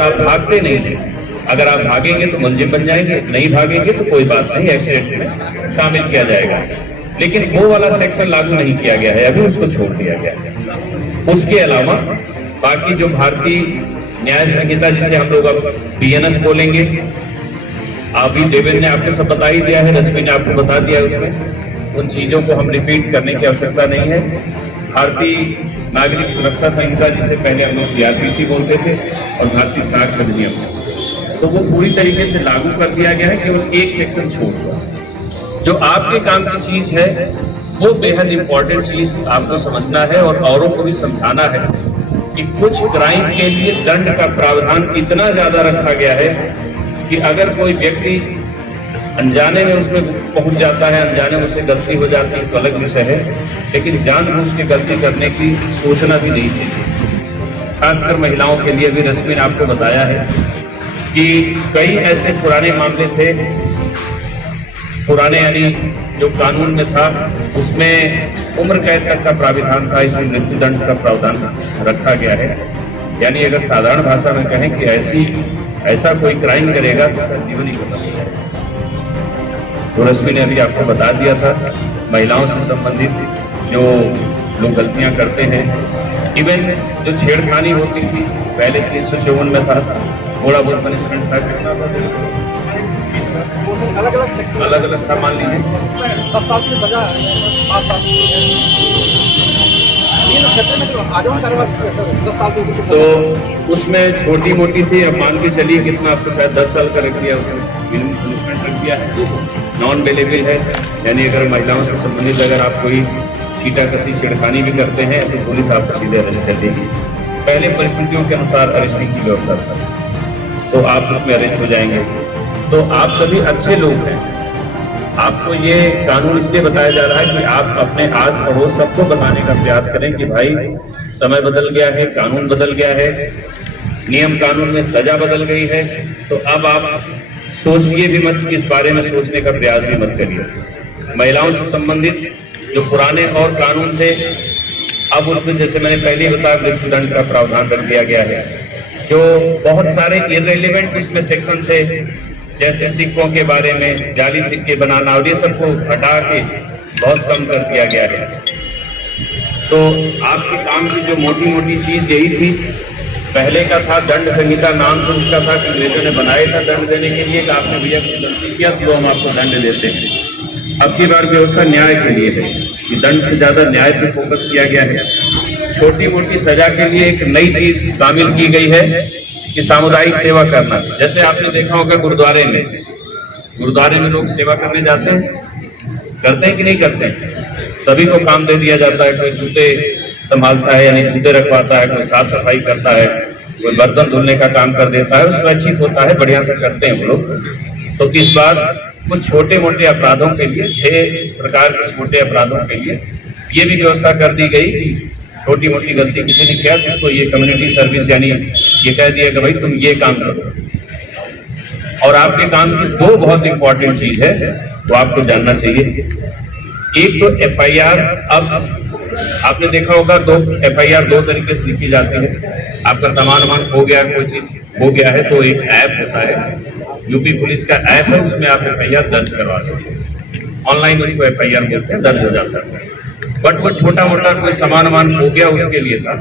आप भागते नहीं थे, अगर आप भागेंगे तो मुलजिम बन जाएंगे, नहीं भागेंगे तो कोई बात नहीं, एक्सीडेंट में शामिल किया जाएगा। लेकिन वो वाला सेक्शन लागू नहीं किया गया है, अभी उसको छोड़ दिया गया है। उसके अलावा बाकी जो भारतीय न्याय संहिता, जिसे हम लोग अब BNS बोलेंगे, अभी देवेंद्र ने आपको सब बता ही दिया है, रश्मि ने आपको बता दिया है, उसमें उन चीजों को हम रिपीट करने की आवश्यकता नहीं है। भारतीय नागरिक सुरक्षा संहिता, जिसे पहले हम लोग CRPC बोलते थे, और भारतीय साक्ष्य अधिनियम, तो वो पूरी तरीके से लागू कर दिया गया है, केवल एक सेक्शन छोड़ हुआ। जो आपके काम की चीज है वो बेहद इंपॉर्टेंट चीज आपको समझना है और औरों को भी समझाना है कि कुछ क्राइम के लिए दंड का प्रावधान इतना ज्यादा रखा गया है कि अगर कोई व्यक्ति अनजाने में उसमें पहुंच जाता है, अनजाने में उससे गलती हो जाती है तो अलग विषय है, लेकिन जानबूझ के गलती करने की सोचना भी नहीं चाहिए। खासकर महिलाओं के लिए भी रश्मि ने आपको बताया है कि कई ऐसे पुराने मामले थे, पुराने यानी जो कानून में था उसमें उम्र कैद तक का प्राविधान था, इसमें मृत्युदंड का प्रावधान रखा गया है। यानी अगर साधारण भाषा में कहें कि ऐसा कोई क्राइम करेगा तो उसका जीवन ही खत्म हो जाएगा। तो रश्मि ने अभी आपको बता दिया था, महिलाओं से संबंधित जो लोग गलतियां करते हैं, इवन जो छेड़खानी होती थी पहले 354 में था, थोड़ा बहुत पनिशमेंट था, कितना था, अलग अलग था, मान लीजिए 10 साल की सजा है, 5 साल की क्षेत्र में जो आजीवन कारावास 10 साल की तो उसमें छोटी मोटी थी। अब मान के चलिए कितना, आपको शायद 10 साल का रख दिया, उसमें मिनिमम पनिशमेंट रख दिया है, नॉन अवेलेबल है। यानी अगर महिलाओं से संबंधित अगर आप कोई छीटाकसी छेड़खानी भी करते हैं तो पुलिस आपको सीधे अरेस्ट कर देगी। पहले परिस्थितियों के अनुसार अरेस्टिंग की व्यवस्था था, तो आप उसमें अरेस्ट हो जाएंगे। तो आप सभी अच्छे लोग हैं, आपको ये कानून इसलिए बताया जा रहा है कि आप अपने आस पड़ोस सबको बताने का प्रयास करें कि भाई समय बदल गया है, कानून बदल गया है, नियम कानून में सजा बदल गई है। तो अब आप सोचिए भी मत, इस बारे में सोचने का प्रयास भी मत करिए। महिलाओं से संबंधित जो पुराने और कानून थे, अब उसमें जैसे मैंने पहले बताया मृत्युदंड का प्रावधान कर दिया गया है। जो बहुत सारे इररिलेवेंट उसमें सेक्शन थे, जैसे सिक्कों के बारे में, जाली सिक्के बनाना, और ये सबको हटा के बहुत कम कर दिया गया है। तो आपके काम की जो मोटी मोटी चीज यही थी, पहले का था दंड संहिता, नाम से उसका था कि अंग्रेजों ने बनाया था दंड देने के लिए कि आपने भैया कुछ गलती किया तो हम आपको दंड देते हैं। अब की बार व्यवस्था न्याय के लिए है कि दंड से ज्यादा न्याय पे फोकस किया गया है। छोटी मोटी सजा के लिए एक नई चीज शामिल की गई है कि सामुदायिक सेवा करना। जैसे आपने देखा होगा गुरुद्वारे में लोग सेवा करने जाते हैं, करते हैं कि नहीं करते हैं? सभी को काम दे दिया जाता है, कोई जूते संभालता है यानी जूते रखवाता है, कोई साफ सफाई करता है, कोई बर्तन धुलने का काम कर देता है, स्वैच्छिक होता है, बढ़िया से करते हैं वो लोग। तो इस बार कुछ छोटे मोटे अपराधों के लिए, 6 प्रकार के छोटे अपराधों के लिए ये भी व्यवस्था कर दी गई कि छोटी मोटी गलती किसी ने किया तो उसको ये कम्युनिटी सर्विस यानी ये कह दिया कि भाई तुम ये काम करो। और आपके काम की 2 बहुत इंपॉर्टेंट चीज है वो आपको जानना चाहिए। एक तो FIR, अब आपने देखा होगा FIR 2 तरीके से लिखी जाती है। आपका सामान हो गया, कोई चीज हो गया है तो एक ऐप होता है, यूपी पुलिस का ऐप है, उसमें आप FIR दर्ज करवा सकते हैं। ऑनलाइन उसको FIR बोलते हैं, दर्ज हो जाता है। बट वो छोटा मोटा कोई सामान हो गया उसके लिए था।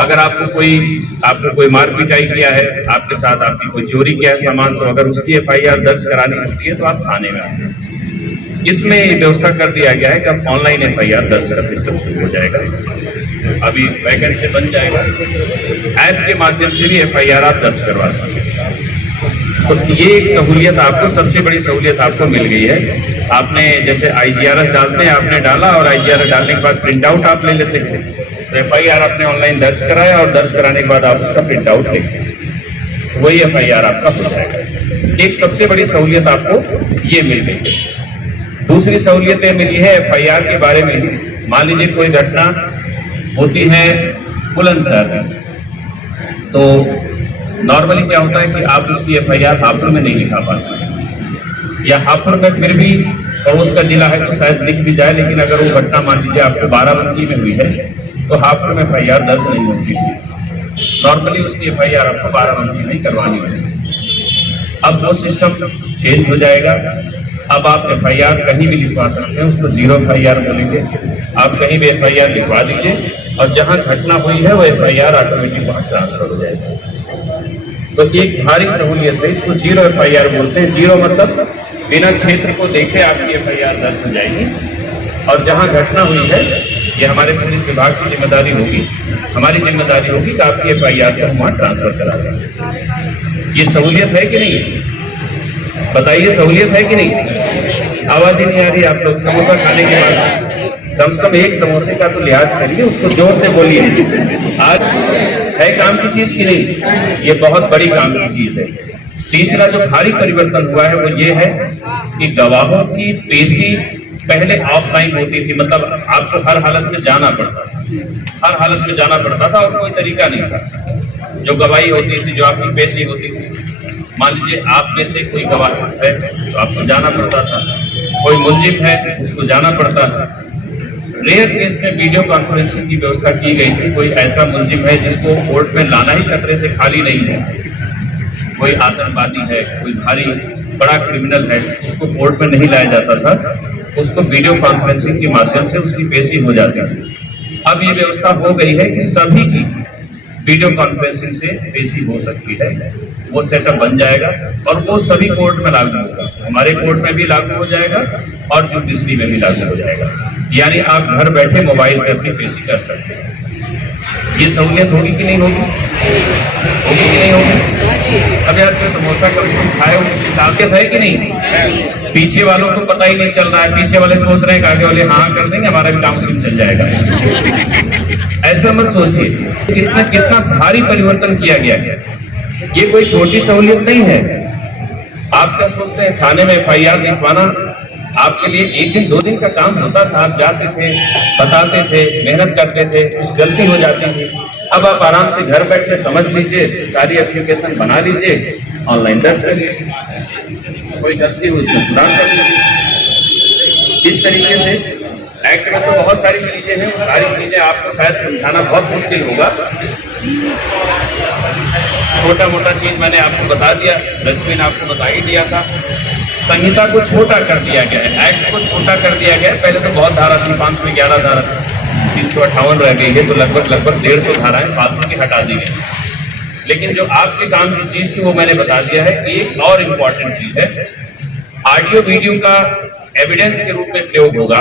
अगर आपको कोई मार पिटाई किया है, आपके साथ आपकी कोई चोरी किया है सामान, तो अगर उसकी FIR दर्ज करानी होती है तो आप थाने में आते हैं। इसमें व्यवस्था कर दिया गया है कि अब ऑनलाइन FIR दर्ज का सिस्टम शुरू हो जाएगा, अभी वैकेंसी बन जाएगा, ऐप के माध्यम से भी FIR आप दर्ज करवा सकते हैं। तो ये एक सहूलियत आपको, सबसे बड़ी सहूलियत आपको मिल गई है। आपने जैसे IGRS डालते हैं, आपने डाला और IGRS डालने के बाद प्रिंट आउट आप ले लेते हैं, तो FIR आपने ऑनलाइन दर्ज कराया और दर्ज कराने के बाद आप उसका प्रिंट आउट लेते हैं, वही FIR आपका हो जाएगा। एक सबसे बड़ी सहूलियत आपको ये मिल गई है। दूसरी सहूलियतें मिली है FIR के बारे में। मान लीजिए कोई घटना होती है बुलंदशहर में, तो नॉर्मली क्या होता है कि आप उसकी FIR हापुड़ में नहीं लिखा पाते, या हापुड़ में फिर भी पड़ोस का जिला है तो शायद लिख भी जाए, लेकिन अगर वो घटना मान लीजिए आपको बाराबंकी में हुई है तो हापुड़ में FIR दर्ज नहीं होती। नॉर्मली उसकी FIR आपको 12 मंथ में करवानी होगी। अब वो सिस्टम चेंज हो जाएगा। अब आप FIR कहीं भी लिखवा सकते हैं, उसको 0 FIR बोलेंगे। आप कहीं भी FIR लिखवा दीजिए और जहां घटना हुई है वो FIR ऑटोमेटिक वहां ट्रांसफर हो जाएगा। तो एक भारी सहूलियत है, इसको 0 FIR बोलते हैं। 0 मतलब बिना क्षेत्र को देखे आपकी FIR दर्ज हो जाएगी और जहां घटना हुई है ये हमारे पुलिस विभाग की जिम्मेदारी होगी, हमारी जिम्मेदारी होगी कि आपकी FIR को हम वहां ट्रांसफर करा दें। ये सहूलियत है कि नहीं? बताइए, सहूलियत है कि नहीं? आवाज ही नहीं आ रही आप लोग। समोसा खाने के बाद कम से कम एक समोसे का तो लिहाज करिए, उसको जोर से बोलिए। आज है काम की चीज की नहीं, ये बहुत बड़ी काम की चीज है। तीसरा जो भारी परिवर्तन हुआ है वो ये है कि गवाहों की पेशी पहले ऑफलाइन होती थी, मतलब आपको हर हालत में जाना पड़ता था, हर हालत में जाना पड़ता था और कोई तरीका नहीं था। जो गवाही होती थी, जो आपकी पेशी होती थी, मान लीजिए आप में से कोई गवाह है तो आपको जाना पड़ता था, कोई मुलजिम है उसको जाना पड़ता था। रेयर केस में वीडियो कॉन्फ्रेंसिंग की व्यवस्था की गई थी। कोई ऐसा मुलजिम है जिसको कोर्ट में लाना ही खतरे से खाली नहीं है, कोई आतंकवादी है, कोई भारी बड़ा क्रिमिनल है, उसको कोर्ट में नहीं लाया जाता था, उसको वीडियो कॉन्फ्रेंसिंग के माध्यम से उसकी पेशी हो जाती थी। अब ये व्यवस्था हो गई है कि सभी की वीडियो कॉन्फ्रेंसिंग से पेशी हो सकती है। वो सेटअप बन जाएगा और वो सभी कोर्ट में लागू होगा, हमारे कोर्ट में भी लागू हो जाएगा और जुडिशरी में भी लागू हो जाएगा। यानी आप घर बैठे मोबाइल पर अपनी पेशी कर सकते हैं। ये सहूलियत होगी कि नहीं होगी? होगी कि नहीं होगी? अब यार जो समोसा का खाए उसकी साबियत है कि नहीं? पीछे वालों को पता ही नहीं चल रहा है, पीछे वाले सोच रहे हैं कि आगे वाले हाँ कर देंगे, हमारा भी काम उसी में चल जाएगा। ऐसा मत सोचिए। कितना कितना भारी परिवर्तन किया गया है। ये कोई छोटी सहूलियत नहीं है। आप क्या सोचते हैं थाने में FIR लिखवाना आपके लिए 1 दिन 2 दिन का काम होता था? आप जाते थे, बताते थे, मेहनत करते थे, कुछ गलती हो जाती थी। अब आप आराम से घर बैठे समझ लीजिए, सारी एप्लीकेशन बना लीजिए, ऑनलाइन दर्ज करिए, कोई गलती हुई उसमें सुधार कर लीजिए। इस तरीके से एक्ट में तो बहुत सारी चीजें हैं, सारी चीजें आपको शायद समझाना बहुत मुश्किल होगा। छोटा मोटा चीज मैंने आपको बता दिया, रश्मि ने आपको बता ही दिया था। संहिता को छोटा कर दिया गया है, एक्ट को छोटा कर दिया गया है। पहले तो बहुत धारा थी, 511 धारा, 358 रह गई है, तो लगभग 150 धाराएं फालतू की हटा दी गई। लेकिन जो आपके काम की चीज थी वो मैंने बता दिया है। एक और इम्पोर्टेंट चीज है, ऑडियो वीडियो का एविडेंस के रूप में प्रयोग होगा।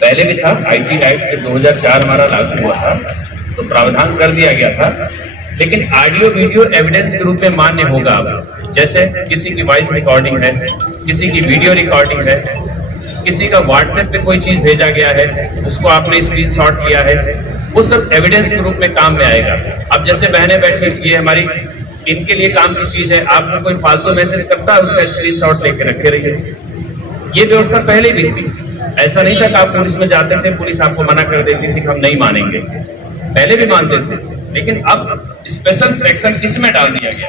पहले भी था, IT एक्ट 2004 हमारा लागू हुआ था तो प्रावधान कर दिया गया था, लेकिन ऑडियो वीडियो एविडेंस के रूप में मान्य होगा। जैसे किसी की वॉइस रिकॉर्डिंग है, किसी की वीडियो रिकॉर्डिंग है, किसी का व्हाट्सएप पे कोई चीज भेजा गया है, उसको आपने स्क्रीनशॉट लिया है, वो सब एविडेंस के रूप में काम में आएगा। अब जैसे बहनें बैठी, ये हमारी इनके लिए काम की चीज है। आपको कोई फालतू मैसेज करता है, उसका स्क्रीनशॉट लेके रखे रहिए। ये व्यवस्था पहले भी थी। ऐसा नहीं था कि आप पुलिस में जाते थे, पुलिस आपको मना कर देती थी कि हम नहीं मानेंगे। पहले भी मानते थे, लेकिन अब स्पेशल सेक्शन इसमें डाल दिया गया,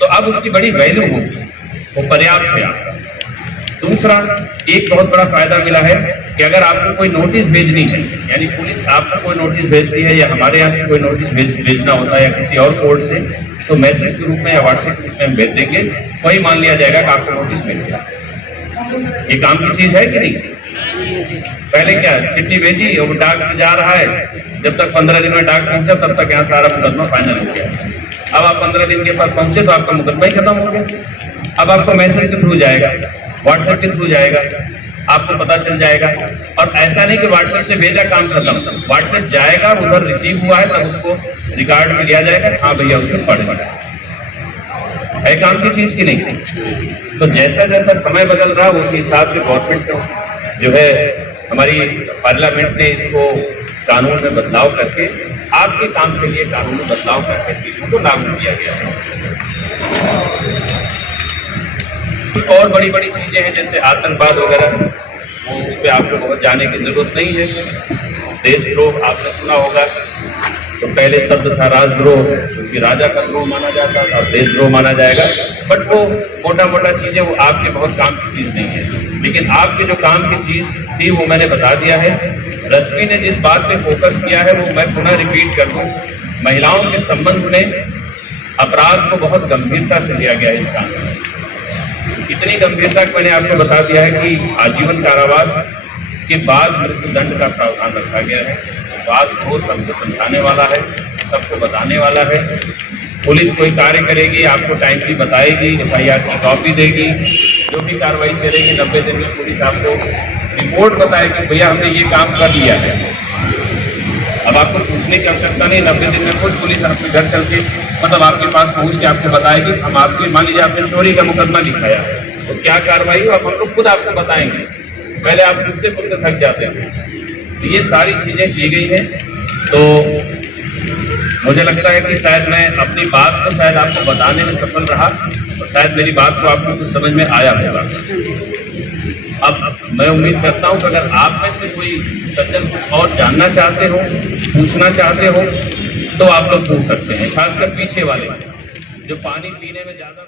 तो अब उसकी बड़ी वैल्यू होगी, वो पर्याप्त है आपका। दूसरा, एक बहुत बड़ा फायदा मिला है कि अगर आपको कोई नोटिस भेजनी है, यानी पुलिस आपको कोई नोटिस भेजती है या हमारे यहाँ से कोई नोटिस भेजना होता है या किसी और कोर्ट से, तो मैसेज के रूप में या व्हाट्सएप के रूप में हम भेज देंगे, वही मान लिया जाएगा कि आपको नोटिस मिल गया। ये काम की चीज है कि नहीं? पहले क्या चिट्ठी भेजी, वो डाक से जा रहा है, जब तक 15 दिन में डाक पहुंचा तब तक यहाँ सारा मुकदमा फाइनल हो गया। अब आप 15 दिन के बाद पहुंचे तो आपका मुकदमा ही खत्म हो गया। अब आपको मैसेज के थ्रू जाएगा, व्हाट्सएप के थ्रू जाएगा, आपको पता चल जाएगा। और ऐसा नहीं कि व्हाट्सएप से भेजा काम खत्म, व्हाट्सएप जाएगा, उधर रिसीव हुआ है तब उसको रिकॉर्ड में लिया जाएगा, हाँ भैया उसमें पढ़ है काम की चीज की नहीं। तो जैसा जैसा समय बदल रहा उसी हिसाब से गवर्नमेंट जो है हमारी पार्लियामेंट ने इसको कानून में बदलाव करके आपके काम के लिए कानून में बदलाव करके चीजों को लागू किया गया है। कुछ और बड़ी बड़ी चीजें हैं जैसे आतंकवाद वगैरह, वो उस पर आपको बहुत जाने की जरूरत नहीं है। देशद्रोह आपने सुना होगा, तो पहले शब्द था राजद्रोह, क्योंकि राजा का द्रोह माना जाता था, देशद्रोह माना जाएगा। बट वो मोटा मोटा चीजें वो आपके बहुत काम की चीज नहीं है। लेकिन आपके जो काम की चीज थी वो मैंने बता दिया है। रश्मि ने जिस बात पे फोकस किया है वो मैं पुनः रिपीट कर दूं महिलाओं के संबंध में अपराध को बहुत गंभीरता से लिया गया है इस कानून में। इतनी गंभीरता कि मैंने आपको बता दिया है कि आजीवन कारावास के बाद मृत्युदंड का प्रावधान रखा गया है। वास को सबको समझाने वाला है, सबको बताने वाला है। पुलिस कोई कार्य करेगी, आपको टाइमली बताएगी, FIR की कॉपी देगी, जो भी कार्रवाई चलेगी 90 दिन में पुलिस आपको रिपोर्ट बताएगी, भैया हमने ये काम कर लिया है। अब आपको पूछने की आवश्यकता नहीं, 90 दिन में खुद पुलिस आपके घर चल के मतलब आपके पास पहुंच के आपको बताएगी। हम आपके मान लीजिए आपने चोरी का मुकदमा लिखाया तो क्या कार्रवाई हो, अब हम लोग खुद आपको बताएंगे। पहले आप पूछते पूछते थक जाते हैं। तो ये सारी चीज़ें की गई हैं। तो मुझे लगता है कि शायद मैं अपनी बात को शायद आपको बताने में सफल रहा और शायद मेरी बात को आपको कुछ समझ में आया होगा। अब मैं उम्मीद करता हूं कि अगर आप में से कोई सज्जन कुछ और जानना चाहते हो, पूछना चाहते हो, तो आप लोग पूछ सकते हैं। खासकर पीछे वाले जो पानी पीने में ज़्यादा